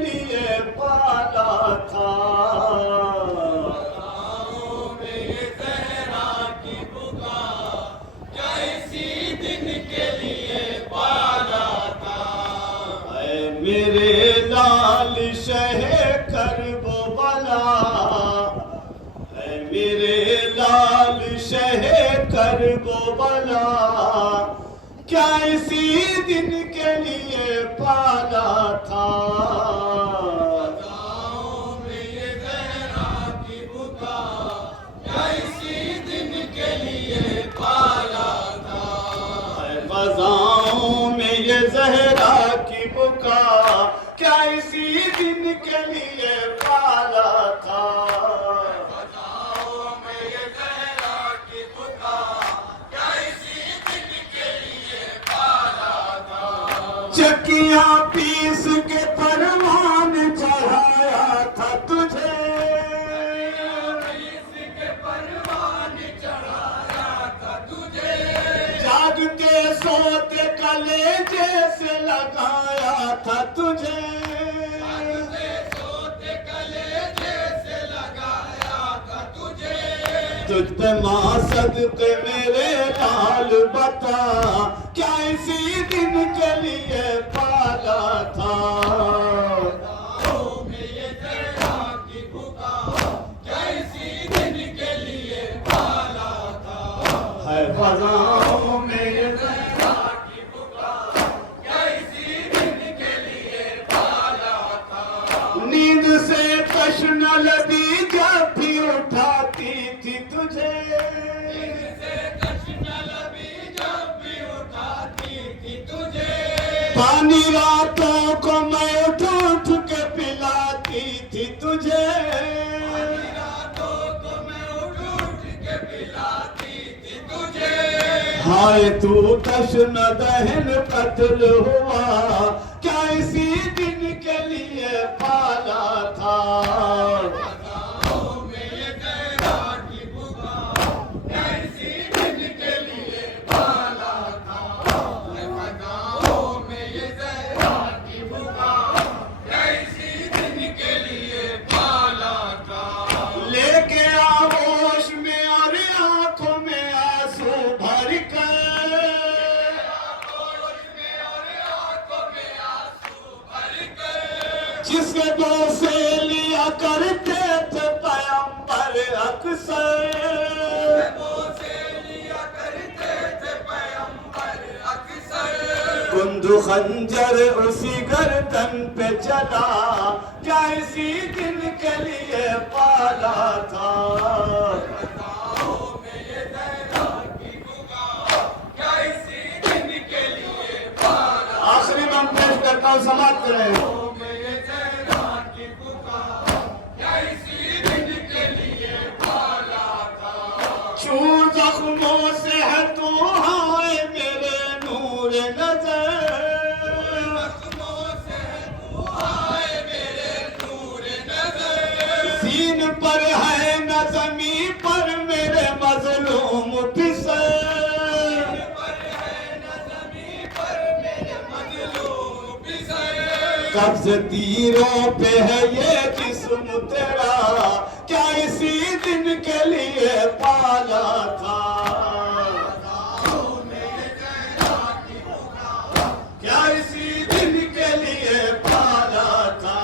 लिए पाला था। मेरे लाल शह कर वो बला है, मेरे लाल शह कर वो बला, क्या इसी दिन के लिए पाला था। में ये ज़हरा की बुका, क्या इसी दिन के लिए पाला था। फ़ज़ाओं में ये ज़हरा की बुका, क्या इसी दिन के लिए पाला था। फ़ज़ाओं में ये ज़हरा की बुका, क्या इसी दिन के लिए पाला था। चक्कियाँ पीस के परवान चढ़ाया था तुझे, पीस के परवान चढ़ाया था तुझे। जागते सोते कलेजे से लगाया था तुझे। जागते सोते कलेजे से लगाया था तुझे। तुझ पे माँ सदके मेरे लाल बता, क्या इसी दिन के लिए पाला था। फ़ज़ाओं में ये ज़हरा की बुका, क्या इसी दिन के लिए पाला था। है फ़ज़ाओं में ये ज़हरा की बुका, क्या इसी दिन के लिए पाला था। नींद से तश्न लबी जब भी उठाती थी तुझे, इनसे तश्ना लबी जब भी उठाती थी तुझे। पानी रातों को मैं उठ उठ के पिलाती थी तुझे। रातों को मैं उठ उठ के पिलाती थी तुझे। हाय तू तश्न दहन कत्ल हुआ, क्या इसी दिन के लिए पाला था। फ़ज़ाओं में ये ज़हरा की बुका, क्या इसी दिन के लिए पाला था। फ़ज़ाओं में ये ज़हरा की बुका, क्या इसी दिन के लिए पाला था। लेके आगोश में और आंखों में आंसू भर कर, होश में और आंखों में आंसू भर कर। जिसके दो से लिया करते थे पैगंबर अक्सर, से लिया करते थे पैगंबर अक्सर। कुंदू खंजर उसी गर्दन पे चला, क्या इसी दिन के लिए पाला था। फ़ज़ाओं में ये ज़हरा की बुका, क्या इसी दिन के लिए पाला। आखिरी में हम पेश करता हूँ, समाप्त करें। फ़ज़ाओं में ये ज़हरा की बुका, क्या इसी दिन के लिए पाला था। चूर जख्मों से है तू हाय मेरे नूर नजर, ज़ख्मों से तू आए मेरे नूर नज़र। सीन पर है न ज़मीं पर मेरे मजलूम फिसर, पर है न ज़मीं पर मेरे मज़लूम फिसर। कब्ज़ तीरों पे है ये जिस्म तेरा, क्या इसी दिन के लिए पाला था। फ़ज़ाओं में ये ज़हरा की बुका, क्या इसी दिन के लिए पाला था।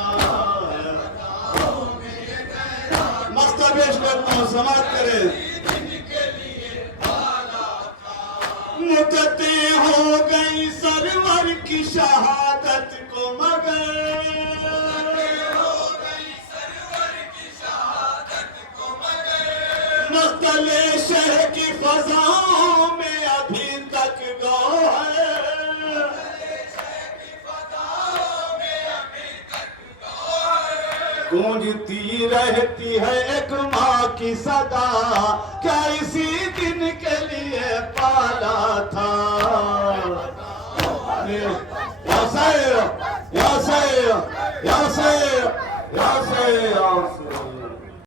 फ़ज़ाओं में ये ज़हरा मक्ता पेश करता हूँ, समाप्त करें। इसी दिन के लिए पाला था। मुद्दते हो गई सरवर की शहादत को मगर, हो गई सरवर की शहादत को मगर। मख्तले शहर की फजाओं में अभी तक गो है, की फ़ज़ाओं में अभी तक गौर। गूंजती रहती है एक माँ की सदा, क्या इसी दिन के लिए पाला था। या सैर, या सैर, या सैर, या सैर, या सैर।